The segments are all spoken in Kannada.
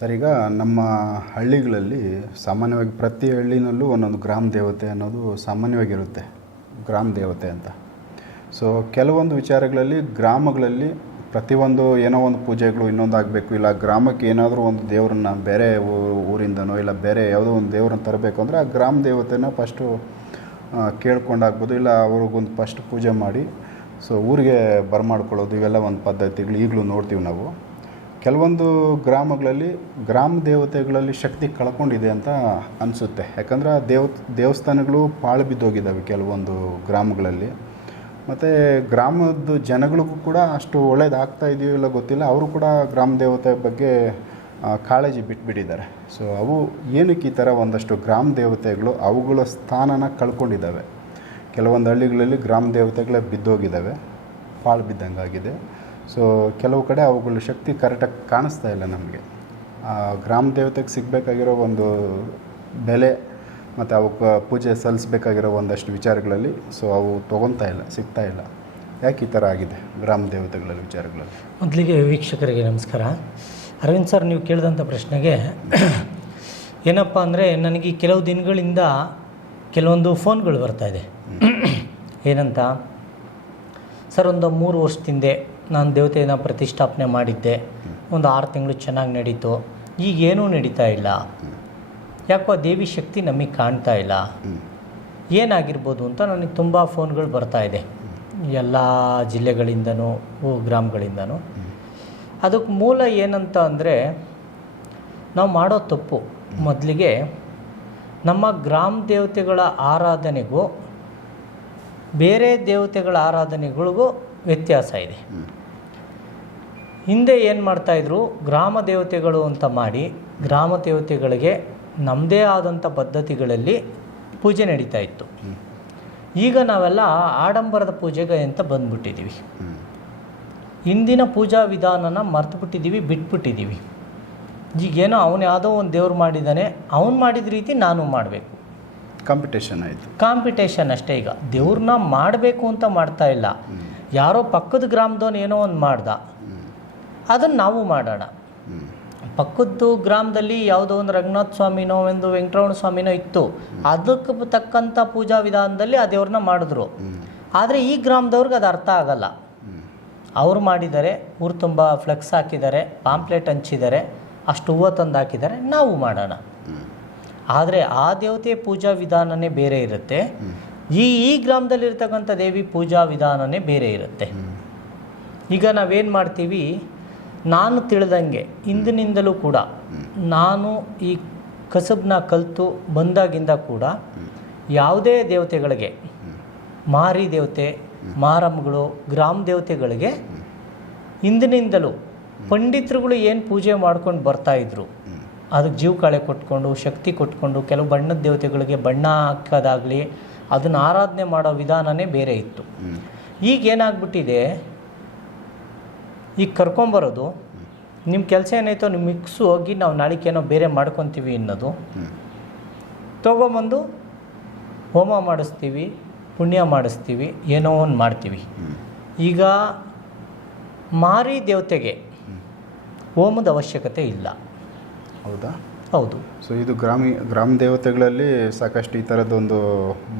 ಸರ್ ನಮ್ಮ ಹಳ್ಳಿಗಳಲ್ಲಿ ಸಾಮಾನ್ಯವಾಗಿ ಪ್ರತಿ ಹಳ್ಳಿನಲ್ಲೂ ಒಂದೊಂದು ಗ್ರಾಮ ದೇವತೆ ಅನ್ನೋದು ಸಾಮಾನ್ಯವಾಗಿರುತ್ತೆ, ಗ್ರಾಮ ದೇವತೆ ಅಂತ. ಸೊ ಕೆಲವೊಂದು ವಿಚಾರಗಳಲ್ಲಿ ಗ್ರಾಮಗಳಲ್ಲಿ ಪ್ರತಿಯೊಂದು ಏನೋ ಒಂದು ಪೂಜೆಗಳು ಇನ್ನೊಂದು ಆಗಬೇಕು, ಇಲ್ಲ ಗ್ರಾಮಕ್ಕೆ ಏನಾದರೂ ಒಂದು ದೇವ್ರನ್ನ ಬೇರೆ ಊರಿಂದನೋ, ಇಲ್ಲ ಬೇರೆ ಯಾವುದೋ ಒಂದು ದೇವ್ರನ್ನ ತರಬೇಕು ಅಂದರೆ ಆ ಗ್ರಾಮ ದೇವತೆನ ಫಸ್ಟು ಕೇಳ್ಕೊಂಡಾಗ್ಬೋದು, ಇಲ್ಲ ಅವ್ರಿಗೊಂದು ಫಸ್ಟ್ ಪೂಜೆ ಮಾಡಿ ಸೊ ಊರಿಗೆ ಬರಮಾಡ್ಕೊಳ್ಳೋದು ಇವೆಲ್ಲ ಒಂದು ಪದ್ಧತಿಗಳು ಈಗಲೂ ನೋಡ್ತೀವಿ ನಾವು. ಕೆಲವೊಂದು ಗ್ರಾಮಗಳಲ್ಲಿ ಗ್ರಾಮ ದೇವತೆಗಳಲ್ಲಿ ಶಕ್ತಿ ಕಳ್ಕೊಂಡಿದೆ ಅಂತ ಅನಿಸುತ್ತೆ. ಯಾಕಂದರೆ ದೇವ, ದೇವಸ್ಥಾನಗಳು ಪಾಳು ಬಿದ್ದೋಗಿದ್ದಾವೆ ಕೆಲವೊಂದು ಗ್ರಾಮಗಳಲ್ಲಿ. ಮತ್ತು ಗ್ರಾಮದ ಜನಗಳಿಗೂ ಕೂಡ ಅಷ್ಟು ಒಳ್ಳೇದಾಗ್ತಾ ಇದೆಯೋ ಇಲ್ಲ ಗೊತ್ತಿಲ್ಲ. ಅವರು ಕೂಡ ಗ್ರಾಮ ದೇವತೆ ಬಗ್ಗೆ ಕಾಳಜಿ ಬಿಟ್ಬಿಟ್ಟಿದ್ದಾರೆ. ಸೊ ಅವು ಏನಕ್ಕೆ ಈ ಥರ ಒಂದಷ್ಟು ಗ್ರಾಮ ದೇವತೆಗಳು ಅವುಗಳ ಸ್ಥಾನನ ಕಳ್ಕೊಂಡಿದ್ದಾವೆ? ಕೆಲವೊಂದು ಹಳ್ಳಿಗಳಲ್ಲಿ ಗ್ರಾಮ ದೇವತೆಗಳೇ ಬಿದ್ದೋಗಿದ್ದಾವೆ. ಪಾಳು ಬಿದ್ದಂಗಾಗಿದೆ. ಸೊ ಕೆಲವು ಕಡೆ ಅವುಗಳ ಶಕ್ತಿ ಕರೆಕ್ಟಾಗಿ ಕಾಣಿಸ್ತಾ ಇಲ್ಲ ನಮಗೆ. ಗ್ರಾಮ ದೇವತೆಗೆ ಸಿಗಬೇಕಾಗಿರೋ ಒಂದು ಬೆಲೆ ಮತ್ತು ಅವಕ್ಕೆ ಪೂಜೆ ಸಲ್ಲಿಸಬೇಕಾಗಿರೋ ಒಂದಷ್ಟು ವಿಚಾರಗಳಲ್ಲಿ ಸೊ ಅವು ತೊಗೊತಾ ಇಲ್ಲ ಸಿಗ್ತಾ ಇಲ್ಲ. ಯಾಕೆ ಈ ಥರ ಆಗಿದೆ ಗ್ರಾಮ ದೇವತೆಗಳಲ್ಲಿ ವಿಚಾರಗಳಲ್ಲಿ? ಮೊದಲಿಗೆ ವೀಕ್ಷಕರಿಗೆ ನಮಸ್ಕಾರ. ಅರವಿಂದ್ ಸರ್ ನೀವು ಕೇಳಿದಂಥ ಪ್ರಶ್ನೆಗೆ ಏನಪ್ಪ ಅಂದರೆ ನನಗೆ ಕೆಲವು ದಿನಗಳಿಂದ ಕೆಲವೊಂದು ಫೋನ್ಗಳು ಬರ್ತಾ ಇದೆ. ಏನಂತ? ಸರ್ ಒಂದು ಮೂರು ವರ್ಷದಿಂದ ನಾನು ದೇವತೆಯನ್ನು ಪ್ರತಿಷ್ಠಾಪನೆ ಮಾಡಿದ್ದೆ. ಒಂದು ಆರು ತಿಂಗಳು ಚೆನ್ನಾಗಿ ನಡೀತು. ಈಗ ಏನೂ ನಡೀತಾ ಇಲ್ಲ. ಯಾಕೋ ದೇವಿ ಶಕ್ತಿ ನಮಗೆ ಕಾಣ್ತಾ ಇಲ್ಲ. ಏನಾಗಿರ್ಬೋದು ಅಂತ ನನಗೆ ತುಂಬ ಫೋನ್ಗಳು ಬರ್ತಾ ಇದೆ. ಎಲ್ಲ ಜಿಲ್ಲೆಗಳಿಂದನೂ ಗ್ರಾಮಗಳಿಂದನೂ. ಅದಕ್ಕೆ ಮೂಲ ಏನಂತ ಅಂದರೆ, ನಾವು ಮಾಡೋ ತಪ್ಪು. ಮೊದಲಿಗೆ ನಮ್ಮ ಗ್ರಾಮ ದೇವತೆಗಳ ಆರಾಧನೆಗೂ, ಬೇರೆ ದೇವತೆಗಳ ಆರಾಧನೆಗಳಿಗೂ ವ್ಯತ್ಯಾಸ ಇದೆ. ಹಿಂದೆ ಏನು ಮಾಡ್ತಾಯಿದ್ರು ಗ್ರಾಮ ದೇವತೆಗಳು ಅಂತ ಮಾಡಿ ಗ್ರಾಮ ದೇವತೆಗಳಿಗೆ ನಮ್ಮದೇ ಆದಂಥ ಪದ್ಧತಿಗಳಲ್ಲಿ ಪೂಜೆ ನಡೀತಾ ಇತ್ತು. ಈಗ ನಾವೆಲ್ಲ ಆಡಂಬರದ ಪೂಜೆಗೆ ಅಂತ ಬಂದ್ಬಿಟ್ಟಿದ್ದೀವಿ ಹಿಂದಿನ ಪೂಜಾ ವಿಧಾನನ ಮರ್ತುಬಿಟ್ಟಿದ್ದೀವಿ ಬಿಟ್ಬಿಟ್ಟಿದ್ದೀವಿ ಈಗೇನೋ ಅವನು ಯಾವುದೋ ಒಂದು ದೇವ್ರು ಮಾಡಿದ್ದಾನೆ ಅವನು ಮಾಡಿದ ರೀತಿ ನಾನು ಮಾಡಬೇಕು. ಕಾಂಪಿಟೇಷನ್ ಆಯಿತು. ಕಾಂಪಿಟೇಷನ್ ಅಷ್ಟೇ ಈಗ. ದೇವ್ರನ್ನ ಮಾಡಬೇಕು ಅಂತ ಮಾಡ್ತಾ ಇಲ್ಲ. ಯಾರೋ ಪಕ್ಕದ ಗ್ರಾಮದವನು ಏನೋ ಒಂದು ಮಾಡ್ದ. ಅದನ್ನು ನಾವು ಮಾಡೋಣ. ಪಕ್ಕದ್ದು ಗ್ರಾಮದಲ್ಲಿ ಯಾವುದೋ ಒಂದು ರಂಗನಾಥ ಸ್ವಾಮಿನೋ, ಒಂದು ವೆಂಕಟರಮಣ ಸ್ವಾಮಿನೋ ಇತ್ತು. ಅದಕ್ಕೆ ತಕ್ಕಂಥ ಪೂಜಾ ವಿಧಾನದಲ್ಲಿ ಆ ದೇವ್ರನ್ನ ಮಾಡಿದ್ರು. ಆದರೆ ಈ ಗ್ರಾಮದವ್ರಿಗೆ ಅದು ಅರ್ಥ ಆಗಲ್ಲ. ಅವ್ರು ಮಾಡಿದ್ದಾರೆ ಊರು ತುಂಬ ಫ್ಲೆಕ್ಸ್ ಹಾಕಿದ್ದಾರೆ, ಪಾಂಪ್ಲೆಟ್ ಹಂಚಿದ್ದಾರೆ, ಅಷ್ಟು ಹೂವು ತಂದು ಹಾಕಿದ್ದಾರೆ, ನಾವು ಮಾಡೋಣ. ಆದರೆ ಆ ದೇವತೆ ಪೂಜಾ ವಿಧಾನನೇ ಬೇರೆ ಇರುತ್ತೆ. ಈ ಈ ಗ್ರಾಮದಲ್ಲಿರ್ತಕ್ಕಂಥ ದೇವಿ ಪೂಜಾ ವಿಧಾನನೇ ಬೇರೆ ಇರುತ್ತೆ. ಈಗ ನಾವೇನು ಮಾಡ್ತೀವಿ ನಾನು ತಿಳಿದಂಗೆ ಇಂದಿನಿಂದಲೂ ಕೂಡ ನಾನು ಈ ಕಸಬನ್ನ ಕಲಿತು ಬಂದಾಗಿಂದ ಕೂಡ ಯಾವುದೇ ದೇವತೆಗಳಿಗೆ, ಮಾರಿ ದೇವತೆ, ಮಾರಮ್ಮಗಳು, ಗ್ರಾಮ ದೇವತೆಗಳಿಗೆ ಇಂದಿನಿಂದಲೂ ಪಂಡಿತರುಗಳು ಏನು ಪೂಜೆ ಮಾಡ್ಕೊಂಡು ಬರ್ತಾಯಿದ್ರು ಅದಕ್ಕೆ ಜೀವಕಾಳೆ ಕೊಟ್ಕೊಂಡು, ಶಕ್ತಿ ಕೊಟ್ಕೊಂಡು, ಕೆಲವು ಬಣ್ಣದ ದೇವತೆಗಳಿಗೆ ಬಣ್ಣ ಹಾಕೋದಾಗಲಿ, ಅದನ್ನು ಆರಾಧನೆ ಮಾಡೋ ವಿಧಾನವೇ ಬೇರೆ ಇತ್ತು. ಈಗ ಏನಾಗ್ಬಿಟ್ಟಿದೆ ಈಗ ಕರ್ಕೊಂಬರೋದು ನಿಮ್ಮ ಕೆಲಸ ಏನಾಯ್ತೋ ನಿಮ್ಮ ಮಿಕ್ಸು ಹೋಗಿ ನಾವು ನಾಳಿಕೇನೋ ಬೇರೆ ಮಾಡ್ಕೊತೀವಿ ಅನ್ನೋದು. ತೊಗೊಂಬಂದು ಹೋಮ ಮಾಡಿಸ್ತೀವಿ ಪುಣ್ಯ ಮಾಡಿಸ್ತೀವಿ ಏನೋ ಒಂದು ಮಾಡ್ತೀವಿ. ಈಗ ಮಾರಿ ದೇವತೆಗೆ ಹೋಮದ ಅವಶ್ಯಕತೆ ಇಲ್ಲ. ಹೌದಾ? ಹೌದು. ಸೊ ಇದು ಗ್ರಾಮಿ ಗ್ರಾಮ ದೇವತೆಗಳಲ್ಲಿ ಸಾಕಷ್ಟು ಈ ಥರದ್ದೊಂದು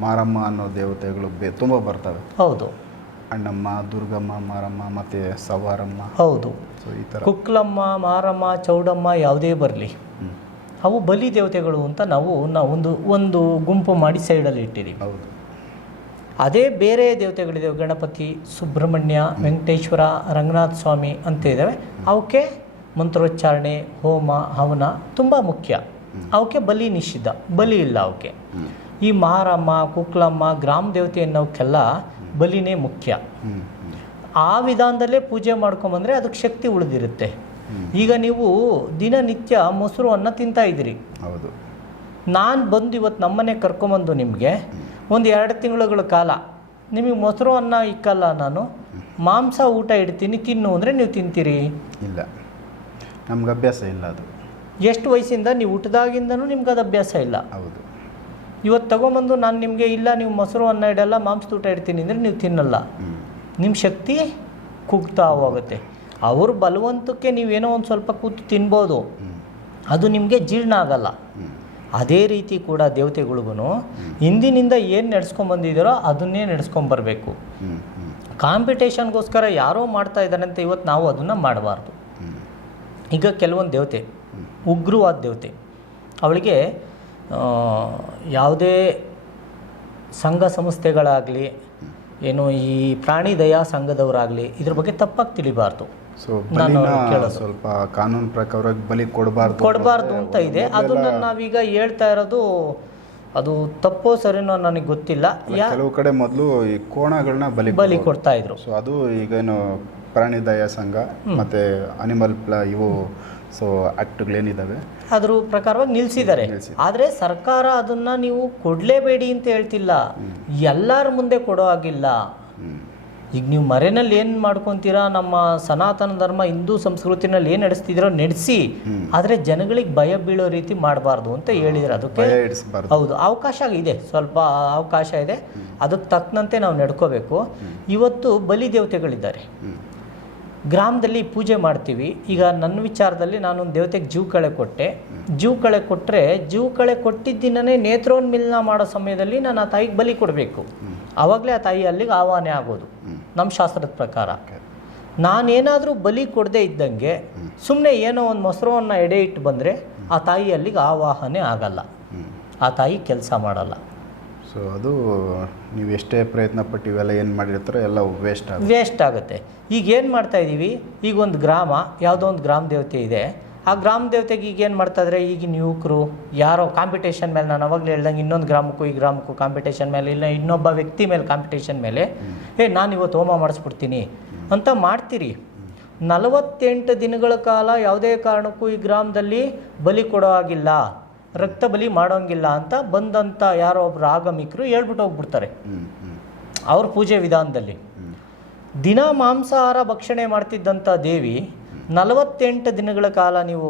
ಮಾರಮ್ಮ ಅನ್ನೋ ದೇವತೆಗಳು ಬೇ ತುಂಬ ಬರ್ತವೆ. ಹೌದು. ಅಣ್ಣಮ್ಮ ದುರ್ಗಮ್ಮ ಮಾರಮ್ಮ ಮತ್ತು ಸವಾರಮ್ಮ. ಹೌದು. ಸೊ ಈ ಥರ ಕುಕ್ಲಮ್ಮ ಮಾರಮ್ಮ ಚೌಡಮ್ಮ ಯಾವುದೇ ಬರಲಿ. ಅವು ಬಲಿ ದೇವತೆಗಳು ಅಂತ ನಾವು ನಾವು ಒಂದು ಒಂದು ಗುಂಪು ಮಾಡಿ ಸೈಡಲ್ಲಿ ಇಟ್ಟಿದ್ದೀವಿ. ಹೌದು. ಅದೇ ಬೇರೆ ದೇವತೆಗಳಿದ್ದಾವೆ ಗಣಪತಿ ಸುಬ್ರಹ್ಮಣ್ಯ ವೆಂಕಟೇಶ್ವರ ರಂಗನಾಥ ಸ್ವಾಮಿ ಅಂತ ಇದ್ದಾವೆ. ಅವಕ್ಕೆ ಮಂತ್ರೋಚ್ಚಾರಣೆ ಹೋಮ ಹವನ ತುಂಬ ಮುಖ್ಯ. ಅವಕ್ಕೆ ಬಲಿ ನಿಷಿದ್ಧ. ಬಲಿ ಇಲ್ಲ ಅವಕ್ಕೆ. ಈ ಮಾರಮ್ಮ ಕುಕ್ಲಮ್ಮ ಗ್ರಾಮ ದೇವತೆ ಅನ್ನೋಕ್ಕೆಲ್ಲ ಬಲಿನೇ ಮುಖ್ಯ. ಆ ವಿಧಾನದಲ್ಲೇ ಪೂಜೆ ಮಾಡ್ಕೊಂಬಂದರೆ ಅದಕ್ಕೆ ಶಕ್ತಿ ಉಳಿದಿರುತ್ತೆ. ಈಗ ನೀವು ದಿನನಿತ್ಯ ಮೊಸರು ಅನ್ನ ತಿಂತಾ ಇದ್ದೀರಿ. ಹೌದು. ನಾನು ಬಂದು ಇವತ್ತು ನಮ್ಮನೆ ಕರ್ಕೊಂಬಂದು ನಿಮಗೆ ಒಂದು ಎರಡು ತಿಂಗಳುಗಳ ಕಾಲ ನಿಮಗೆ ಮೊಸರು ಅನ್ನ ಇಕ್ಕಲ್ಲ ನಾನು ಮಾಂಸ ಊಟ ಇಡ್ತೀನಿ ತಿನ್ನು ಅಂದರೆ ನೀವು ತಿಂತೀರಿ. ಇಲ್ಲ. ನಮ್ಗೆ ಅಭ್ಯಾಸ ಇಲ್ಲ ಅದು. ಎಷ್ಟು ವಯಸ್ಸಿಂದ ನೀವು ಊಟದಾಗಿಂದನೂ ನಿಮ್ಗೆ ಅದು ಅಭ್ಯಾಸ ಇಲ್ಲ. ಹೌದು. ಇವತ್ತು ತಗೊಂಬಂದು ನಾನು ನಿಮಗೆ ಇಲ್ಲ ನೀವು ಮೊಸರು ಅನ್ನ ಇಡಲ್ಲ ಮಾಂಸ ಊಟ ಇಡ್ತೀನಿ ಅಂದರೆ ನೀವು ತಿನ್ನಲ್ಲ. ನಿಮ್ಮ ಶಕ್ತಿ ಕುಗ್ತಾ ಹೋಗುತ್ತೆ. ಅವ್ರ ಬಲವಂತಕ್ಕೆ ನೀವೇನೋ ಒಂದು ಸ್ವಲ್ಪ ಕೂತು ತಿನ್ಬೋದು. ಅದು ನಿಮಗೆ ಜೀರ್ಣ ಆಗಲ್ಲ. ಅದೇ ರೀತಿ ಕೂಡ ದೇವತೆಗಳಿಗೂ ಹಿಂದಿನಿಂದ ಏನು ನಡೆಸ್ಕೊಂಬಂದಿದ್ದೀರೋ ಅದನ್ನೇ ನಡೆಸ್ಕೊಂಬರ್ಬೇಕು ಕಾಂಪಿಟೇಷನ್ಗೋಸ್ಕರ ಯಾರೋ ಮಾಡ್ತಾ ಇದ್ದಾರೆ ಅಂತ ಇವತ್ತು ನಾವು ಅದನ್ನು ಮಾಡಬಾರ್ದು. ಈಗ ಕೆಲವೊಂದು ದೇವತೆ ಉಗ್ರವಾದ ದೇವತೆ ಅವಳಿಗೆ ಯಾವುದೇ ಸಂಘ ಸಂಸ್ಥೆಗಳಾಗಲಿ ಏನು ಈ ಪ್ರಾಣಿ ದಯಾ ಸಂಘದವರಾಗಲಿ ಇದ್ರ ಬಗ್ಗೆ ತಪ್ಪಾಗಿ ತಿಳಿಬಾರ್ದು. ಸೊ ನಾನು ಸ್ವಲ್ಪ ಕಾನೂನು ಪ್ರಕಾರ ಬಲಿ ಕೊಡಬಾರ್ದು. ಕೊಡಬಾರ್ದು ಅಂತ ಇದೆ. ಅದನ್ನು ನಾವೀಗ ಹೇಳ್ತಾ ಇರೋದು ಅದು ತಪ್ಪೋ ಸರಿನೋ ನನಗೆ ಗೊತ್ತಿಲ್ಲ. ಕೆಲವು ಕಡೆ ಮೊದಲು ಈ ಕೋಣಗಳನ್ನ ಬಲಿ ಬಲಿ ಕೊಡ್ತಾ ಇದ್ರು. ಸೊ ಅದು ಈಗೇನು ಪ್ರಾಣಿ ದಯಾ ಸಂಘ ಮತ್ತೆ ಅನಿಮಲ್ ಪ್ಲ ಇವು ಸೊ ಆಕ್ಟ್ಗಳೇನಿದ್ದಾವೆ ಅದ್ರ ಪ್ರಕಾರವಾಗಿ ನಿಲ್ಲಿಸಿದ್ದಾರೆ ನಿಲ್ಸಿದ್ದಾರೆ. ಆದರೆ ಸರ್ಕಾರ ಅದನ್ನ ನೀವು ಕೊಡಲೇಬೇಡಿ ಅಂತ ಹೇಳ್ತಿಲ್ಲ. ಎಲ್ಲರ ಮುಂದೆ ಕೊಡೋ ಆಗಿಲ್ಲ ಈಗ ನೀವು ಮರೆನಲ್ಲಿ ಏನು ಮಾಡ್ಕೊಂತೀರಾ? ನಮ್ಮ ಸನಾತನ ಧರ್ಮ ಹಿಂದೂ ಸಂಸ್ಕೃತಿನಲ್ಲಿ ಏನು ನಡೆಸ್ತಿದ್ದೀರೋ ನಡೆಸಿ. ಆದ್ರೆ ಜನಗಳಿಗೆ ಭಯ ಬೀಳೋ ರೀತಿ ಮಾಡಬಾರ್ದು ಅಂತ ಹೇಳಿದ್ರು ಅದಕ್ಕೆ ಹೌದು ಅವಕಾಶ ಇದೆ. ಸ್ವಲ್ಪ ಅವಕಾಶ ಇದೆ. ಅದಕ್ಕೆ ತಕ್ಕಂತೆ ನಾವು ನಡ್ಕೋಬೇಕು. ಇವತ್ತು ಬಲಿ ದೇವತೆಗಳಿದ್ದಾರೆ. ಗ್ರಾಮದಲ್ಲಿ ಪೂಜೆ ಮಾಡ್ತೀವಿ. ಈಗ ನನ್ನ ವಿಚಾರದಲ್ಲಿ ನಾನೊಂದು ದೇವತೆಗೆ ಜೀವ ಕಳೆ ಕೊಟ್ಟೆ. ಜೀವ ಕಳೆ ಕೊಟ್ಟರೆ ಜೀವ ಕಳೆ ಕೊಟ್ಟಿದ್ದಿನೇ ನೇತ್ರೋನ್ಮಿಲನ ಮಾಡೋ ಸಮಯದಲ್ಲಿ ನಾನು ಆ ತಾಯಿಗೆ ಬಲಿ ಕೊಡಬೇಕು. ಆವಾಗಲೇ ಆ ತಾಯಿ ಅಲ್ಲಿಗೆ ಆಹ್ವಾನ ಆಗೋದು. ನಮ್ಮ ಶಾಸ್ತ್ರದ ಪ್ರಕಾರ. ನಾನೇನಾದರೂ ಬಲಿ ಕೊಡದೇ ಇದ್ದಂಗೆ ಸುಮ್ಮನೆ ಏನೋ ಒಂದು ಮೊಸರವನ್ನು ಎಡೆ ಇಟ್ಟು ಬಂದರೆ ಆ ತಾಯಿ ಅಲ್ಲಿಗೆ ಆವಾಹನೆ ಆಗಲ್ಲ. ಆ ತಾಯಿ ಕೆಲಸ ಮಾಡಲ್ಲ. ಸೊ ಅದು ನೀವು ಎಷ್ಟೇ ಪ್ರಯತ್ನ ಪಟ್ಟು ಇವೆಲ್ಲ ಏನು ಮಾಡಿರ್ತಾರೋ ಎಲ್ಲ ವೇಸ್ಟ್ ಆಗುತ್ತೆ. ವೇಸ್ಟ್ ಆಗುತ್ತೆ. ಈಗ ಏನು ಮಾಡ್ತಾ ಇದ್ದೀವಿ ಈಗ ಒಂದು ಗ್ರಾಮ ಯಾವುದೋ ಒಂದು ಗ್ರಾಮ ದೇವತೆ ಇದೆ. ಆ ಗ್ರಾಮ ದೇವತೆಗೆ ಈಗ ಏನು ಮಾಡ್ತಾ ಇದ್ದಾರೆ ಈಗಿನ ಯುವಕರು ಯಾರೋ ಕಾಂಪಿಟೇಷನ್ ಮೇಲೆ ನಾನು ಅವಾಗಲೇ ಹೇಳ್ದಂಗೆ ಇನ್ನೊಂದು ಗ್ರಾಮಕ್ಕೂ ಈ ಗ್ರಾಮಕ್ಕೂ ಕಾಂಪಿಟೇಷನ್ ಮೇಲೆ ಇಲ್ಲ ಇನ್ನೊಬ್ಬ ವ್ಯಕ್ತಿ ಮೇಲೆ ಕಾಂಪಿಟೇಷನ್ ಮೇಲೆ ಏ ನಾನು ಇವತ್ತು ಹೋಮ ಮಾಡಿಸ್ಬಿಡ್ತೀನಿ. ಅಂತ ಮಾಡ್ತೀರಿ. ನಲವತ್ತೆಂಟು ದಿನಗಳ ಕಾಲ ಯಾವುದೇ ಕಾರಣಕ್ಕೂ ಈ ಗ್ರಾಮದಲ್ಲಿ ಬಲಿ ಕೊಡೋ ಹಾಗಿಲ್ಲ. ರಕ್ತ ಬಲಿ ಮಾಡೋಂಗಿಲ್ಲ ಅಂತ ಬಂದಂಥ ಯಾರೋ ಒಬ್ರು ಆಗಮಿಕರು ಹೇಳ್ಬಿಟ್ಟು ಹೋಗ್ಬಿಡ್ತಾರೆ. ಅವ್ರ ಪೂಜೆ ವಿಧಾನದಲ್ಲಿ. ದಿನ ಮಾಂಸಾಹಾರ ಭಕ್ಷಣೆ ಮಾಡ್ತಿದ್ದಂಥ ದೇವಿ ನಲವತ್ತೆಂಟು ದಿನಗಳ ಕಾಲ ನೀವು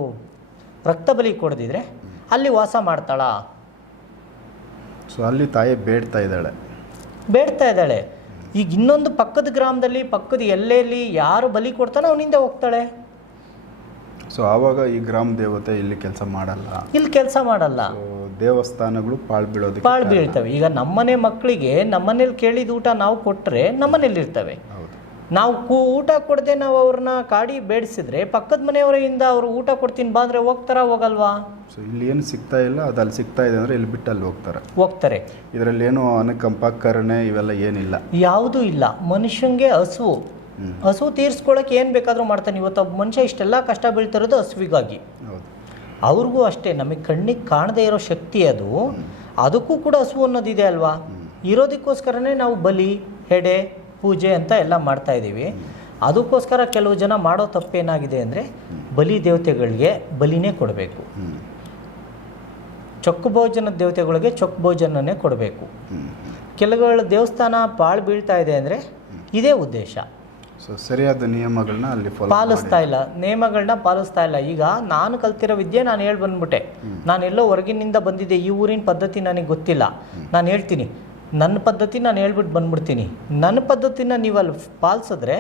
ರಕ್ತ ಬಲಿ ಕೊಡದಿದ್ರೆ ಅಲ್ಲಿ ವಾಸ ಮಾಡ್ತಾಳ? ಸೊ ಅಲ್ಲಿ ತಾಯಿ ಬೇಡ್ತಾ ಇದ್ದಾಳೆ. ಬೇಡ್ತಾ ಇದ್ದಾಳೆ. ಈಗ ಇನ್ನೊಂದು ಪಕ್ಕದ ಗ್ರಾಮದಲ್ಲಿ ಪಕ್ಕದ ಎಲ್ಲೆಲ್ಲಿ ಯಾರು ಬಲಿ ಕೊಡ್ತಾನೋ ಅವನಿಂದ ಹೋಗ್ತಾಳೆ. ಸೊ ಆವಾಗ ಈ ಗ್ರಾಮ ದೇವತೆ ಇಲ್ಲಿ ಕೆಲಸ ಮಾಡಲ್ಲ. ಇಲ್ಲಿ ಕೆಲಸ ಮಾಡಲ್ಲ. ದೇವಸ್ಥಾನಗಳು ಪಾಳ್ ಬೀಳೋದು ಪಾಳ್. ಬೀಳ್ತವೆ. ಈಗ ನಮ್ಮನೆ ಮಕ್ಕಳಿಗೆ ನಮ್ಮನೇಲಿ ಕೇಳಿದ ಊಟ ನಾವು ಕೊಟ್ಟರೆ ನಮ್ಮನೇಲಿ ಇರ್ತವೆ. ಹೌದು. ನಾವು ಕೂ ಊಟ ಕೊಡದೆ ನಾವು ಅವ್ರನ್ನ ಕಾಡಿ ಬೇಡಿಸಿದ್ರೆ ಪಕ್ಕದ ಮನೆಯವರಿಂದ ಅವರು ಊಟ ಕೊಡ್ತೀನಿ ಬಾ ಅಂದರೆ ಹೋಗ್ತಾರಾ ಹೋಗಲ್ವಾ? ಸೊ ಇಲ್ಲಿ ಏನು ಸಿಗ್ತಾ ಇಲ್ಲ. ಅದು ಅಲ್ಲಿ ಸಿಗ್ತಾ ಇದೆ ಅಂದರೆ ಇಲ್ಲಿ ಬಿಟ್ಟು ಅಲ್ಲಿ ಹೋಗ್ತಾರೆ. ಹೋಗ್ತಾರೆ. ಇದರಲ್ಲಿ ಏನು ಅನುಕಂಪ ಕರುಣೆ ಇವೆಲ್ಲ ಏನಿಲ್ಲ. ಯಾವುದೂ ಇಲ್ಲ. ಮನುಷ್ಯಂಗೆ ಹಸುವು. ಹಸು ತೀರಿಸ್ಕೊಳ್ಳೋಕೆ ಏನು ಬೇಕಾದರೂ ಮಾಡ್ತಾನೆ. ಇವತ್ತು ಒಬ್ಬ ಮನುಷ್ಯ ಇಷ್ಟೆಲ್ಲ ಕಷ್ಟ ಬೀಳ್ತಿರೋದು ಹಸುವಿಗಾಗಿ. ಅವ್ರಿಗೂ ಅಷ್ಟೇ ನಮಗೆ ಕಣ್ಣಿಗೆ ಕಾಣದೇ ಇರೋ ಶಕ್ತಿ ಅದು. ಅದಕ್ಕೂ ಕೂಡ ಹಸು ಅನ್ನೋದಿದೆ ಅಲ್ವಾ? ಇರೋದಕ್ಕೋಸ್ಕರನೇ ನಾವು ಬಲಿ ಹೆಡೆ ಪೂಜೆ ಅಂತ ಎಲ್ಲ ಮಾಡ್ತಾ ಇದ್ದೀವಿ. ಅದಕ್ಕೋಸ್ಕರ ಕೆಲವು ಜನ ಮಾಡೋ ತಪ್ಪೇನಾಗಿದೆ ಅಂದರೆ ಬಲಿ ದೇವತೆಗಳಿಗೆ ಬಲಿನೇ ಕೊಡಬೇಕು. ಚೊಕ್ಕ ಚೊಕ್ಕು ಭೋಜನ ದೇವತೆಗಳಿಗೆ ಚೊಕ್ಕ ಭೋಜನನೇ ಕೊಡಬೇಕು. ಕೆಲವುಗಳ ದೇವಸ್ಥಾನ ಪಾಳು ಬೀಳ್ತಾ ಇದೆ ಅಂದರೆ ಇದೇ ಉದ್ದೇಶ. ಸೊ ಸರಿಯಾದ ನಿಯಮಗಳನ್ನ ಅಲ್ಲಿ ಪಾಲಿಸ್ತಾ ಇಲ್ಲ. ನಿಯಮಗಳನ್ನ ಪಾಲಿಸ್ತಾ ಇಲ್ಲ. ಈಗ ನಾನು ಕಲ್ತಿರೋ ವಿದ್ಯೆ ನಾನು ಹೇಳಿ ಬಂದ್ಬಿಟ್ಟೆ. ನಾನು ಎಲ್ಲೋ ಹೊರಗಿನಿಂದ ಬಂದಿದ್ದೆ. ಈ ಊರಿನ ಪದ್ಧತಿ ನನಗೆ ಗೊತ್ತಿಲ್ಲ. ನಾನು ಹೇಳ್ತೀನಿ. ನನ್ನ ಪದ್ಧತಿ ನಾನು ಹೇಳ್ಬಿಟ್ಟು ಬಂದ್ಬಿಡ್ತೀನಿ. ನನ್ನ ಪದ್ಧತಿನ ನೀವು ಅಲ್ಲಿ ಪಾಲಿಸಿದ್ರೆ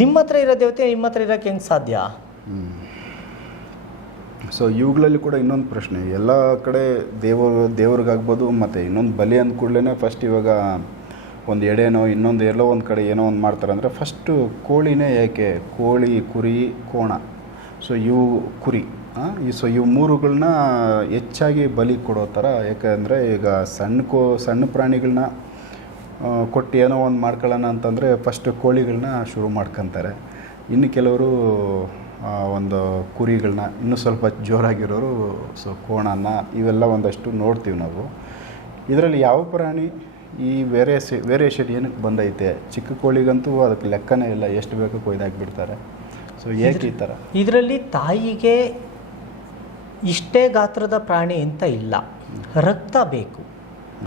ನಿಮ್ಮ ಹತ್ರ ಇರೋ ದೇವತೆ ನಿಮ್ಮ ಹತ್ರ ಇರೋಕ್ಕೆ ಹೆಂಗೆ ಸಾಧ್ಯ? ಸೊ ಇವುಗಳಲ್ಲಿ ಕೂಡ ಇನ್ನೊಂದು ಪ್ರಶ್ನೆ. ಎಲ್ಲ ಕಡೆ ದೇವರು ದೇವ್ರಿಗಾಗ್ಬೋದು ಮತ್ತು ಇನ್ನೊಂದು ಬಲಿ ಅಂದ ಕೂಡಲೇ ಫಸ್ಟ್ ಇವಾಗ ಒಂದು ಎಡೆನೋ ಇನ್ನೊಂದು ಎಲ್ಲೋ ಒಂದು ಕಡೆ ಏನೋ ಒಂದು ಮಾಡ್ತಾರೆ ಅಂದರೆ ಫಸ್ಟು ಕೋಳಿನೇ ಏಕೆ? ಕೋಳಿ, ಕುರಿ, ಕೋಣ. ಸೊ ಇವು ಕುರಿ. ಈ ಸೊ ಇವು ಮೂರುಗಳನ್ನ ಹೆಚ್ಚಾಗಿ ಬಲಿ ಕೊಡೋ ಥರ, ಯಾಕೆಂದರೆ ಈಗ ಸಣ್ಣ ಕೋ, ಸಣ್ಣ ಪ್ರಾಣಿಗಳನ್ನ ಕೊಟ್ಟು ಏನೋ ಒಂದು ಮಾಡ್ಕೊಳ್ಳೋಣ ಅಂತಂದರೆ ಫಸ್ಟ್ ಕೋಳಿಗಳನ್ನ ಶುರು ಮಾಡ್ಕೊತಾರೆ. ಇನ್ನು ಕೆಲವರು ಒಂದು ಕುರಿಗಳನ್ನ ಇನ್ನೂ ಸ್ವಲ್ಪ ಜೋರಾಗಿರೋರು ಸೊ ಕೋಣನ ಇವೆಲ್ಲ ಒಂದಷ್ಟು ನೋಡ್ತೀವಿ ನಾವು. ಇದರಲ್ಲಿ ಯಾವ ಪ್ರಾಣಿ? ಈ ವೇರಿಯೇಷ ವೇರಿಯೇಷನ್ ಏನಕ್ಕೆ ಬಂದೈತೆ? ಚಿಕ್ಕ ಕೋಳಿಗಂತೂ ಅದಕ್ಕೆ ಲೆಕ್ಕನೇ ಇಲ್ಲ ಎಷ್ಟು ಬೇಕು ಕೊಯ್ದಾಕ್ಬಿಡ್ತಾರೆ ಸೊ ಏಕೆ ಈ ಥರ? ಇದರಲ್ಲಿ ತಾಯಿಗೆ ಇಷ್ಟೇ ಗಾತ್ರದ ಪ್ರಾಣಿ ಅಂತ ಇಲ್ಲ. ರಕ್ತ ಬೇಕು.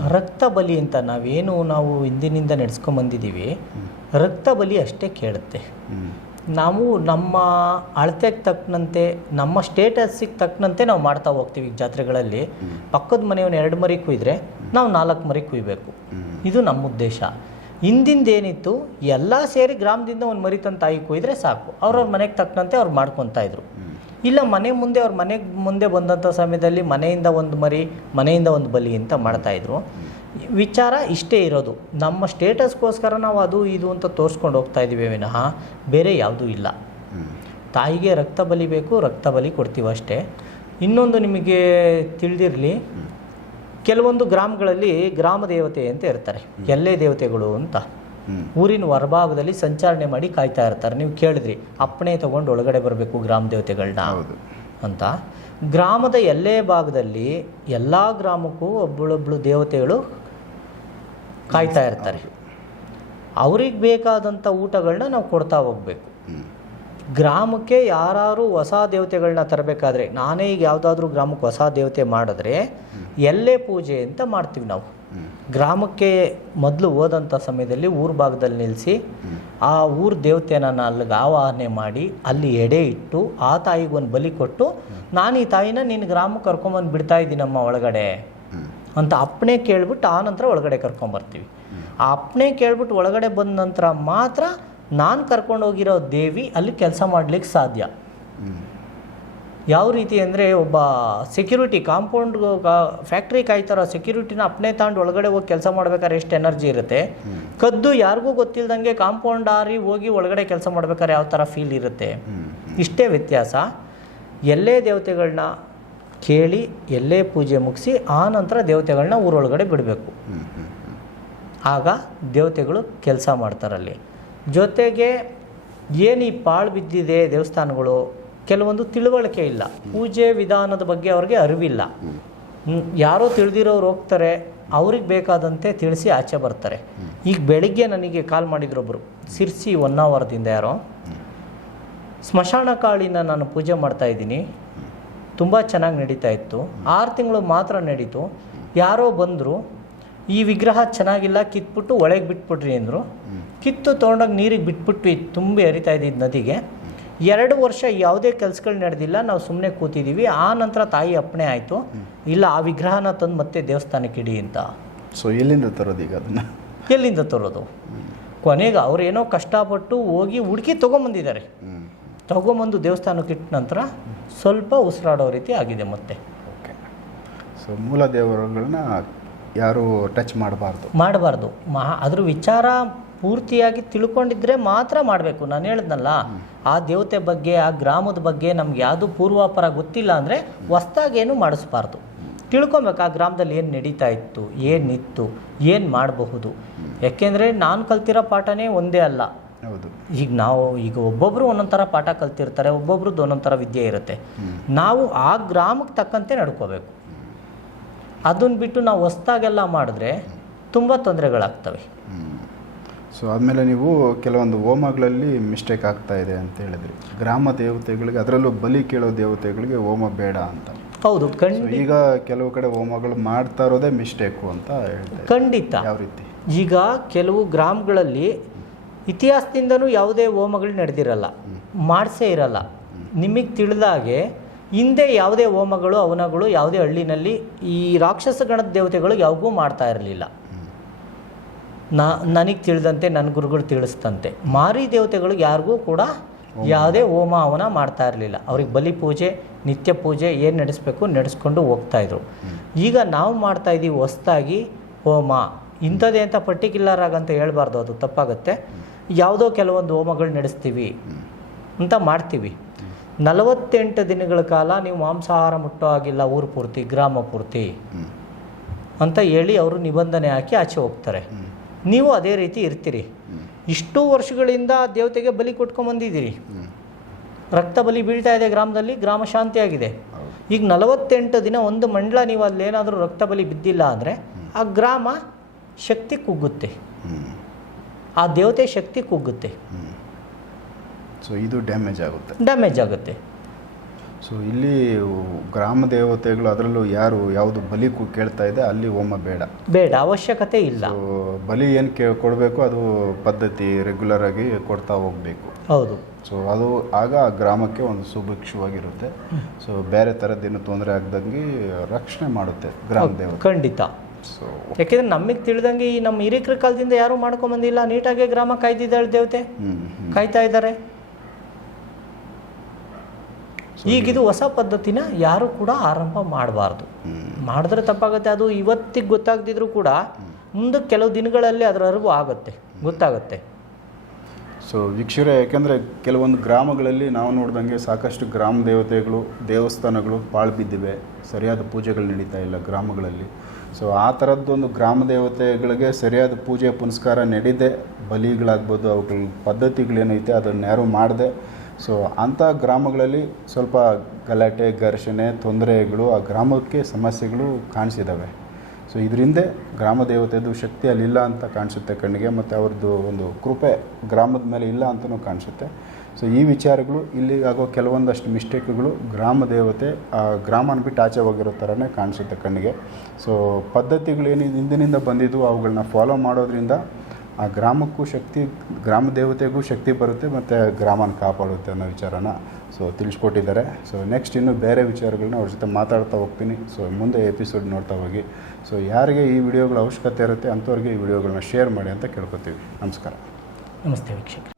ರಕ್ತ ಬಲಿ ಅಂತ ನಾವೇನು ನಾವು ಹಿಂದಿನಿಂದ ನಡೆಸ್ಕೊಂಡ್ಬಂದಿದ್ದೀವಿ ರಕ್ತ ಬಲಿ ಅಷ್ಟೇ ಕೇಳುತ್ತೆ. ನಾವು ನಮ್ಮ ಅಳತೆಗೆ ತಕ್ಕನಂತೆ ನಮ್ಮ ಸ್ಟೇಟಸ್ಸಿಗೆ ತಕ್ಕನಂತೆ ನಾವು ಮಾಡ್ತಾ ಹೋಗ್ತೀವಿ ಈಗ ಜಾತ್ರೆಗಳಲ್ಲಿ. ಪಕ್ಕದ ಮನೆಯವನು ಎರಡು ಮರಿ ಕುಯ್ದರೆ ನಾವು ನಾಲ್ಕು ಮರಿ ಕುಯ್ಬೇಕು. ಇದು ನಮ್ಮ ಉದ್ದೇಶ. ಹಿಂದಿಂದ ಏನಿತ್ತು ಎಲ್ಲ ಸೇರಿ ಗ್ರಾಮದಿಂದ ಒಂದು ಮರಿ ತಂದು ತಾಯಿ ಕುಯ್ದ್ರೆ ಸಾಕು. ಅವ್ರವ್ರ ಮನೆಗೆ ತಕ್ಕನಂತೆ ಅವ್ರು ಮಾಡ್ಕೊತಾ ಇದ್ರು. ಇಲ್ಲ ಮನೆ ಮುಂದೆ ಅವ್ರ ಮನೆಗೆ ಮುಂದೆ ಬಂದಂಥ ಸಮಯದಲ್ಲಿ ಮನೆಯಿಂದ ಒಂದು ಮರಿ ಮನೆಯಿಂದ ಒಂದು ಬಲಿ ಅಂತ ಮಾಡ್ತಾಯಿದ್ರು ವಿಚಾರ ಇಷ್ಟೇ ಇರೋದು. ನಮ್ಮ ಸ್ಟೇಟಸ್ಗೋಸ್ಕರ ನಾವು ಅದು ಇದು ಅಂತ ತೋರಿಸ್ಕೊಂಡು ಹೋಗ್ತಾ ಇದ್ದೀವಿ ವಿನಃ ಬೇರೆ ಯಾವುದೂ ಇಲ್ಲ. ತಾಯಿಗೆ ರಕ್ತ ಬಲಿ ಬೇಕು ರಕ್ತ ಬಲಿ ಕೊಡ್ತೀವಿ ಅಷ್ಟೇ. ಇನ್ನೊಂದು ನಿಮಗೆ ತಿಳಿದಿರಲಿ ಕೆಲವೊಂದು ಗ್ರಾಮಗಳಲ್ಲಿ ಗ್ರಾಮ ದೇವತೆ ಅಂತ ಇರ್ತಾರೆ. ಎಲ್ಲೇ ದೇವತೆಗಳು ಅಂತ. ಊರಿನ ಹೊರಭಾಗದಲ್ಲಿ ಸಂಚಾರಣೆ ಮಾಡಿ ಕಾಯ್ತಾ ಇರ್ತಾರೆ. ನೀವು ಕೇಳಿದ್ರಿ ಅಪ್ಪಣೆ ತಗೊಂಡು ಒಳಗಡೆ ಬರಬೇಕು ಗ್ರಾಮ ದೇವತೆಗಳನ್ನ ಅಂತ. ಗ್ರಾಮದ ಎಲ್ಲೇ ಭಾಗದಲ್ಲಿ ಎಲ್ಲ ಗ್ರಾಮಕ್ಕೂ ಒಬ್ಬಳೊಬ್ಳು ದೇವತೆಗಳು ಕಾಯ್ತಾ ಇರ್ತಾರೆ. ಅವ್ರಿಗೆ ಬೇಕಾದಂಥ ಊಟಗಳನ್ನ ನಾವು ಕೊಡ್ತಾ ಹೋಗ್ಬೇಕು. ಗ್ರಾಮಕ್ಕೆ ಯಾರು ಹೊಸ ದೇವತೆಗಳನ್ನ ತರಬೇಕಾದ್ರೆ, ನಾನೇ ಈಗ ಯಾವುದಾದ್ರೂ ಗ್ರಾಮಕ್ಕೆ ಹೊಸ ದೇವತೆ ಮಾಡಿದ್ರೆ ಎಲ್ಲೇ ಪೂಜೆ ಅಂತ ಮಾಡ್ತೀವಿ ನಾವು. ಗ್ರಾಮಕ್ಕೆ ಮೊದಲು ಹೋದಂಥ ಸಮಯದಲ್ಲಿ ಊರ ಭಾಗದಲ್ಲಿ ನಿಲ್ಲಿಸಿ ಆ ಊರ ದೇವತೆನ ಅಲ್ಲಿಗೆ ಆವಾಹನೆ ಮಾಡಿ ಅಲ್ಲಿ ಎಡೆ ಇಟ್ಟು ಆ ತಾಯಿಗೆ ಒಂದು ಬಲಿ ಕೊಟ್ಟು ನಾನು ಈ ತಾಯಿನ ನಿನ್ನ ಗ್ರಾಮಕ್ಕೆ ಕರ್ಕೊಂಬಂದು ಬಿಡ್ತಾ ಇದ್ದೀನಮ್ಮ ಒಳಗಡೆ. ಅಂತ ಅಪ್ಪಣೆ ಕೇಳ್ಬಿಟ್ಟು ಆ ನಂತರ ಒಳಗಡೆ ಕರ್ಕೊಂಬರ್ತೀವಿ. ಆ ಅಪ್ಪಣೆ ಕೇಳ್ಬಿಟ್ಟು ಒಳಗಡೆ ಬಂದ ನಂತರ ಮಾತ್ರ ನಾನು ಕರ್ಕೊಂಡು ಹೋಗಿರೋ ದೇವಿ ಅಲ್ಲಿ ಕೆಲಸ ಮಾಡಲಿಕ್ಕೆ ಸಾಧ್ಯ. ಯಾವ ರೀತಿ ಅಂದರೆ ಒಬ್ಬ ಸೆಕ್ಯೂರಿಟಿ ಕಾಂಪೌಂಡ್ ಫ್ಯಾಕ್ಟ್ರಿ ಕಾಯ್ತಾರೋ ಸೆಕ್ಯೂರಿಟಿನ ಅಪ್ಪಣೆ ತಗೊಂಡು ಒಳಗಡೆ ಹೋಗಿ ಕೆಲಸ ಮಾಡ್ಬೇಕಾದ್ರೆ ಎಷ್ಟು ಎನರ್ಜಿ ಇರುತ್ತೆ? ಕದ್ದು ಯಾರಿಗೂ ಗೊತ್ತಿಲ್ಲದಂಗೆ ಕಾಂಪೌಂಡ್ ಆರಿ ಹೋಗಿ ಒಳಗಡೆ ಕೆಲಸ ಮಾಡ್ಬೇಕಾದ್ರೆ ಯಾವ ಥರ ಫೀಲ್ ಇರುತ್ತೆ? ಇಷ್ಟೇ ವ್ಯತ್ಯಾಸ. ಎಲ್ಲೇ ದೇವತೆಗಳನ್ನ ಕೇಳಿ ಎಲ್ಲೇ ಪೂಜೆ ಮುಗಿಸಿ ಆ ನಂತರ ದೇವತೆಗಳನ್ನ ಊರೊಳಗಡೆ ಬಿಡಬೇಕು. ಆಗ ದೇವತೆಗಳು ಕೆಲಸ ಮಾಡ್ತಾರಲ್ಲಿ ಜೊತೆಗೆ ಏನು ಈ ಪಾಳು ಬಿದ್ದಿದೆ ದೇವಸ್ಥಾನಗಳು? ಕೆಲವೊಂದು ತಿಳುವಳಿಕೆ ಇಲ್ಲ. ಪೂಜೆ ವಿಧಾನದ ಬಗ್ಗೆ ಅವ್ರಿಗೆ ಅರಿವಿಲ್ಲ. ಯಾರೋ ತಿಳಿದಿರೋರು ಹೋಗ್ತಾರೆ, ಅವ್ರಿಗೆ ಬೇಕಾದಂತೆ ತಿಳಿಸಿ ಆಚೆ ಬರ್ತಾರೆ. ಈಗ ಬೆಳಿಗ್ಗೆ ನನಗೆ ಕಾಲ್ ಮಾಡಿದ್ರೊಬ್ಬರು ಸಿರ್ಸಿ ಒನ್ ಅವರ್ದಿಂದ ಯಾರೋ. ಸ್ಮಶಾನ ಕಾಳಿನ ನಾನು ಪೂಜೆ ಮಾಡ್ತಾ ಇದ್ದೀನಿ. ತುಂಬ ಚೆನ್ನಾಗಿ ನಡೀತಾ ಇತ್ತು. ಆರು ತಿಂಗಳು ಮಾತ್ರ ನಡೀತು. ಯಾರೋ ಬಂದರು ಈ ವಿಗ್ರಹ ಚೆನ್ನಾಗಿಲ್ಲ ಕಿತ್ಬಿಟ್ಟು ಒಳಗೆ ಬಿಟ್ಬಿಟ್ರಿ ಅಂದರು. ಕಿತ್ತು ತೊಗೊಂಡೋಗಿ ನೀರಿಗೆ ಬಿಟ್ಬಿಟ್ಟು ತುಂಬಿ ಹರಿತಾ ಇದ್ದಿದ್ದು ನದಿಗೆ. ಎರಡು ವರ್ಷ ಯಾವುದೇ ಕೆಲಸಗಳು ನಡೆದಿಲ್ಲ ನಾವು ಸುಮ್ಮನೆ ಕೂತಿದ್ದೀವಿ ಆ ನಂತರ ತಾಯಿ ಅಪ್ಪಣೆ ಆಯಿತು. ಇಲ್ಲ ಆ ವಿಗ್ರಹನ ತಂದು ಮತ್ತೆ ದೇವಸ್ಥಾನಕ್ಕೆ ಇಡಿ ಅಂತ. ಸೊ ಎಲ್ಲಿಂದ ತರೋದು ಈಗ ಅದನ್ನ? ಎಲ್ಲಿಂದ ತರೋದು? ಕೊನೆಗೆ ಅವರೇನೋ ಕಷ್ಟಪಟ್ಟು ಹೋಗಿ ಹುಡುಕಿ ತೊಗೊಂಬಂದಿದ್ದಾರೆ. ತಗೊಂಬಂದು ದೇವಸ್ಥಾನಕ್ಕೆ ಇಟ್ಟ ನಂತರ ಸ್ವಲ್ಪ ಉಸಿರಾಡೋ ರೀತಿ ಆಗಿದೆ ಮತ್ತೆ. ಓಕೆ. ಸೊ ಮೂಲ ದೇವರುಗಳನ್ನ ಯಾರು ಟಚ್ ಮಾಡಬಾರ್ದು. ಮಾಡಬಾರ್ದು. ಮಹಾ ಅದ್ರ ವಿಚಾರ ಪೂರ್ತಿಯಾಗಿ ತಿಳ್ಕೊಂಡಿದ್ರೆ ಮಾತ್ರ ಮಾಡಬೇಕು. ನಾನು ಹೇಳಿದ್ನಲ್ಲ ಆ ದೇವತೆ ಬಗ್ಗೆ ಆ ಗ್ರಾಮದ ಬಗ್ಗೆ ನಮ್ಗೆ ಯಾವುದು ಪೂರ್ವಾಪರ ಗೊತ್ತಿಲ್ಲ ಅಂದರೆ ಹೊಸ್ದಾಗೇನು ಮಾಡಿಸ್ಬಾರ್ದು. ತಿಳ್ಕೊಬೇಕು ಆ ಗ್ರಾಮದಲ್ಲಿ ಏನು ನಡೀತಾ ಇತ್ತು ಏನಿತ್ತು ಏನು ಮಾಡಬಹುದು. ಯಾಕೆಂದರೆ ನಾನು ಕಲ್ತಿರೋ ಪಾಠನೇ ಒಂದೇ ಅಲ್ಲ. ಹೌದು. ಈಗ ನಾವು ಈಗ ಒಬ್ಬೊಬ್ಬರು ಒಂದೊಂದು ಥರ ಪಾಠ ಕಲ್ತಿರ್ತಾರೆ ಒಬ್ಬೊಬ್ರದ್ದು ಒಂದೊಂದು ಥರ ವಿದ್ಯೆ ಇರುತ್ತೆ. ನಾವು ಆ ಗ್ರಾಮಕ್ಕೆ ತಕ್ಕಂತೆ ನಡ್ಕೋಬೇಕು. ಅದನ್ನ ಬಿಟ್ಟು ನಾವು ಹೊಸ್ದಾಗೆಲ್ಲ ಮಾಡಿದ್ರೆ ತುಂಬ ತೊಂದರೆಗಳಾಗ್ತವೆ. ಸೊ ಆದಮೇಲೆ ನೀವು ಕೆಲವೊಂದು ಹೋಮಗಳಲ್ಲಿ ಮಿಸ್ಟೇಕ್ ಆಗ್ತಾ ಇದೆ ಅಂತ ಹೇಳಿದ್ರಿ. ಗ್ರಾಮ ದೇವತೆಗಳಿಗೆ ಅದರಲ್ಲೂ ಬಲಿ ಕೇಳೋ ದೇವತೆಗಳಿಗೆ ಹೋಮ ಬೇಡ ಅಂತ. ಹೌದು ಖಂಡಿತ. ಈಗ ಕೆಲವು ಕಡೆ ಹೋಮಗಳು ಮಾಡ್ತಾ ಇರೋದೇ ಮಿಸ್ಟೇಕು ಅಂತ ಹೇಳ್ತಾರೆ ಖಂಡಿತ. ಯಾವ ರೀತಿ? ಈಗ ಕೆಲವು ಗ್ರಾಮಗಳಲ್ಲಿ ಇತಿಹಾಸದಿಂದನೂ ಯಾವುದೇ ಹೋಮಗಳು ನಡೆದಿರಲ್ಲ. ಮಾಡಿಸೇ ಇರಲ್ಲ. ನಿಮಗೆ ತಿಳಿದಾಗೆ ಹಿಂದೆ ಯಾವುದೇ ಹೋಮಗಳು ಅವನಗಳು ಯಾವುದೇ ಹಳ್ಳಿನಲ್ಲಿ ಈ ರಾಕ್ಷಸ ಗಣದ ದೇವತೆಗಳು ಯಾವಾಗೂ ಮಾಡ್ತಾ ಇರಲಿಲ್ಲ. ನಾ ನನಗೆ ತಿಳಿದಂತೆ ನನ್ನ ಗುರುಗಳು ತಿಳಿಸ್ತಂತೆ ಮಾರಿ ದೇವತೆಗಳಿಗೆ ಯಾರಿಗೂ ಕೂಡ ಯಾವುದೇ ಹೋಮ ಅವನ ಮಾಡ್ತಾ ಇರಲಿಲ್ಲ. ಅವ್ರಿಗೆ ಬಲಿ ಪೂಜೆ ನಿತ್ಯ ಪೂಜೆ ಏನು ನಡೆಸಬೇಕು ನಡೆಸ್ಕೊಂಡು ಹೋಗ್ತಾಯಿದ್ರು ಈಗ ನಾವು ಮಾಡ್ತಾ ಇದ್ದೀವಿ ಹೊಸ್ದಾಗಿ ಹೋಮ. ಇಂಥದ್ದೇ ಅಂತ ಪರ್ಟಿಕ್ಯುಲರ್ ಆಗಂತ ಹೇಳ್ಬಾರ್ದು ಅದು ತಪ್ಪಾಗುತ್ತೆ. ಯಾವುದೋ ಕೆಲವೊಂದು ಹೋಮಗಳು ನಡೆಸ್ತೀವಿ ಅಂತ ಮಾಡ್ತೀವಿ ನಲವತ್ತೆಂಟು ದಿನಗಳ ಕಾಲ ನೀವು ಮಾಂಸಾಹಾರ ಮುಟ್ಟೋ ಆಗಿಲ್ಲ ಊರು ಪೂರ್ತಿ, ಗ್ರಾಮ ಪೂರ್ತಿ ಅಂತ ಹೇಳಿ ಅವರು ನಿಬಂಧನೆ ಹಾಕಿ ಆಚೆ ಹೋಗ್ತಾರೆ ನೀವು ಅದೇ ರೀತಿ ಇರ್ತೀರಿ ಇಷ್ಟು ವರ್ಷಗಳಿಂದ ದೇವತೆಗೆ ಬಲಿ ಕೊಟ್ಕೊಂಬಂದಿದ್ದೀರಿ. ರಕ್ತ ಬಲಿ ಬೀಳ್ತಾ ಇದೆ ಗ್ರಾಮದಲ್ಲಿ, ಗ್ರಾಮ ಶಾಂತಿಯಾಗಿದೆ. ಈಗ ನಲವತ್ತೆಂಟು ದಿನ ಒಂದು ಮಂಡಲ, ನೀವು ಅಲ್ಲೇನಾದರೂ ರಕ್ತ ಬಲಿ ಬಿದ್ದಿಲ್ಲ ಅಂದರೆ ಆ ಗ್ರಾಮ ಶಕ್ತಿ ಕುಗ್ಗುತ್ತೆ. ಆ ದೇವತೆ ಶಕ್ತಿ ಕುಗ್ಗುತ್ತೆ. ಸೊ ಇದು ಡ್ಯಾಮೇಜ್ ಆಗುತ್ತೆ. ಡ್ಯಾಮೇಜ್ ಆಗುತ್ತೆ. ಸೊ ಇಲ್ಲಿ ಗ್ರಾಮ ದೇವತೆಗಳು ಅದರಲ್ಲೂ ಯಾರು ಯಾವುದು ಬಲಿ ಕು- ಕೇಳ್ತಾ ಇದೆ ಅಲ್ಲಿ ಹೋಮ ಬೇಡ. ಬೇಡ ಅವಶ್ಯಕತೆ ಇಲ್ಲ. ಬಲಿ ಏನು ಕೇ ಕೊಡಬೇಕು ಅದು ಪದ್ಧತಿ ರೆಗ್ಯುಲರ್ ಆಗಿ ಕೊಡ್ತಾ ಹೋಗಬೇಕು. ಹೌದು. ಸೊ ಅದು ಆಗ ಆ ಗ್ರಾಮಕ್ಕೆ ಒಂದು ಸುಭಿಕ್ಷವಾಗಿರುತ್ತೆ. ಸೊ ಬೇರೆ ಥರದ್ದೇನು ತೊಂದರೆ ಆಗ್ದಂಗೆ ರಕ್ಷಣೆ ಮಾಡುತ್ತೆ ಗ್ರಾಮ ದೇವತೆ. ಖಂಡಿತ. ಸೊ ಯಾಕೆಂದ್ರೆ ನಮಗೆ ತಿಳಿದಂಗೆ ಈ ನಮ್ಮ ಹಿರಿಕರ ಕಾಲದಿಂದ ಯಾರೂ ಮಾಡ್ಕೊಂಬಂದಿಲ್ಲ ನೀಟಾಗಿ ಗ್ರಾಮ ಕಾಯ್ದಿದ್ದಾಳೆ ದೇವತೆ. ಕಾಯ್ತಾ ಇದ್ದಾರೆ. ಈಗಿದು ಹೊಸ ಪದ್ಧತಿನ ಯಾರು ಕೂಡ ಆರಂಭ ಮಾಡಬಾರ್ದು. ಮಾಡಿದ್ರೆ ತಪ್ಪಾಗುತ್ತೆ. ಅದು ಇವತ್ತಿಗೆ ಗೊತ್ತಾಗದಿದ್ರು ಕೂಡ ಮುಂದೆ ಕೆಲವು ದಿನಗಳಲ್ಲಿ ಅದರ ಅರಿವು ಆಗುತ್ತೆ. ಗೊತ್ತಾಗುತ್ತೆ. ಸೊ ವೀಕ್ಷರೇ, ಯಾಕೆಂದರೆ ಕೆಲವೊಂದು ಗ್ರಾಮಗಳಲ್ಲಿ ನಾವು ನೋಡ್ದಂಗೆ ಸಾಕಷ್ಟು ಗ್ರಾಮ ದೇವತೆಗಳು, ದೇವಸ್ಥಾನಗಳು ಪಾಳು ಬಿದ್ದಿವೆ. ಸರಿಯಾದ ಪೂಜೆಗಳು ನಡೀತಾ ಇಲ್ಲ ಗ್ರಾಮಗಳಲ್ಲಿ. ಸೊ ಆ ಥರದ್ದೊಂದು ಗ್ರಾಮ ದೇವತೆಗಳಿಗೆ ಸರಿಯಾದ ಪೂಜೆ, ಪುನಸ್ಕಾರ ನಡೀದೆ, ಬಲಿಗಳಾಗ್ಬೋದು, ಅವುಗಳ ಪದ್ಧತಿಗಳೇನೈತೆ, ಅದನ್ನು ಯಾರೂ ಮಾಡದೆ. ಸೊ ಅಂಥ ಗ್ರಾಮಗಳಲ್ಲಿ ಸ್ವಲ್ಪ ಗಲಾಟೆ, ಘರ್ಷಣೆ, ತೊಂದರೆಗಳು ಆ ಗ್ರಾಮಕ್ಕೆ ಸಮಸ್ಯೆಗಳು ಕಾಣಿಸಿದ್ದಾವೆ ಸೊ ಇದರಿಂದ ಗ್ರಾಮ ದೇವತೆದು ಶಕ್ತಿ ಅಲ್ಲಿಲ್ಲ ಅಂತ ಕಾಣಿಸುತ್ತೆ ಕಣ್ಣಿಗೆ, ಮತ್ತು ಅವ್ರದ್ದು ಒಂದು ಕೃಪೆ ಗ್ರಾಮದ ಮೇಲೆ ಇಲ್ಲ ಅಂತಲೂ ಕಾಣಿಸುತ್ತೆ. ಸೊ ಈ ವಿಚಾರಗಳು ಇಲ್ಲಿ ಆಗೋ ಕೆಲವೊಂದಷ್ಟು ಮಿಸ್ಟೇಕ್ಗಳು ಗ್ರಾಮ ದೇವತೆ, ಆ ಗ್ರಾಮನ ಬಿಟ್ಟು ಆಚೆ ಹೋಗಿರೋ ಥರನೇ ಕಾಣಿಸುತ್ತೆ ಕಣ್ಣಿಗೆ. ಸೊ ಪದ್ಧತಿಗಳೇನು ಹಿಂದಿನಿಂದ ಬಂದಿದ್ದು ಅವುಗಳನ್ನ ಫಾಲೋ ಮಾಡೋದ್ರಿಂದ ಆ ಗ್ರಾಮಕ್ಕೂ ಶಕ್ತಿ, ಗ್ರಾಮ ದೇವತೆಗೂ ಶಕ್ತಿ ಬರುತ್ತೆ, ಮತ್ತು ಗ್ರಾಮನ ಕಾಪಾಡುತ್ತೆ ಅನ್ನೋ ವಿಚಾರನ ಸೊ, ತಿಳಿಸ್ಕೊಟ್ಟಿದ್ದಾರೆ. ಸೊ ನೆಕ್ಸ್ಟ್ ಇನ್ನು ಬೇರೆ ವಿಚಾರಗಳನ್ನ ಅವ್ರ ಜೊತೆ ಮಾತಾಡ್ತಾ ಹೋಗ್ತೀನಿ. ಸೊ ಮುಂದೆ ಎಪಿಸೋಡ್ ನೋಡ್ತಾ ಹೋಗಿ. ಸೊ ಯಾರಿಗೆ ಈ ವಿಡಿಯೋಗಳ ಅವಶ್ಯಕತೆ ಇರುತ್ತೆ ಅಂಥವ್ರಿಗೆ ಈ ವಿಡಿಯೋಗಳನ್ನ ಶೇರ್ ಮಾಡಿ ಅಂತ ಕೇಳ್ಕೊತೀವಿ. ನಮಸ್ಕಾರ. ನಮಸ್ತೆ ವೀಕ್ಷಕರೇ.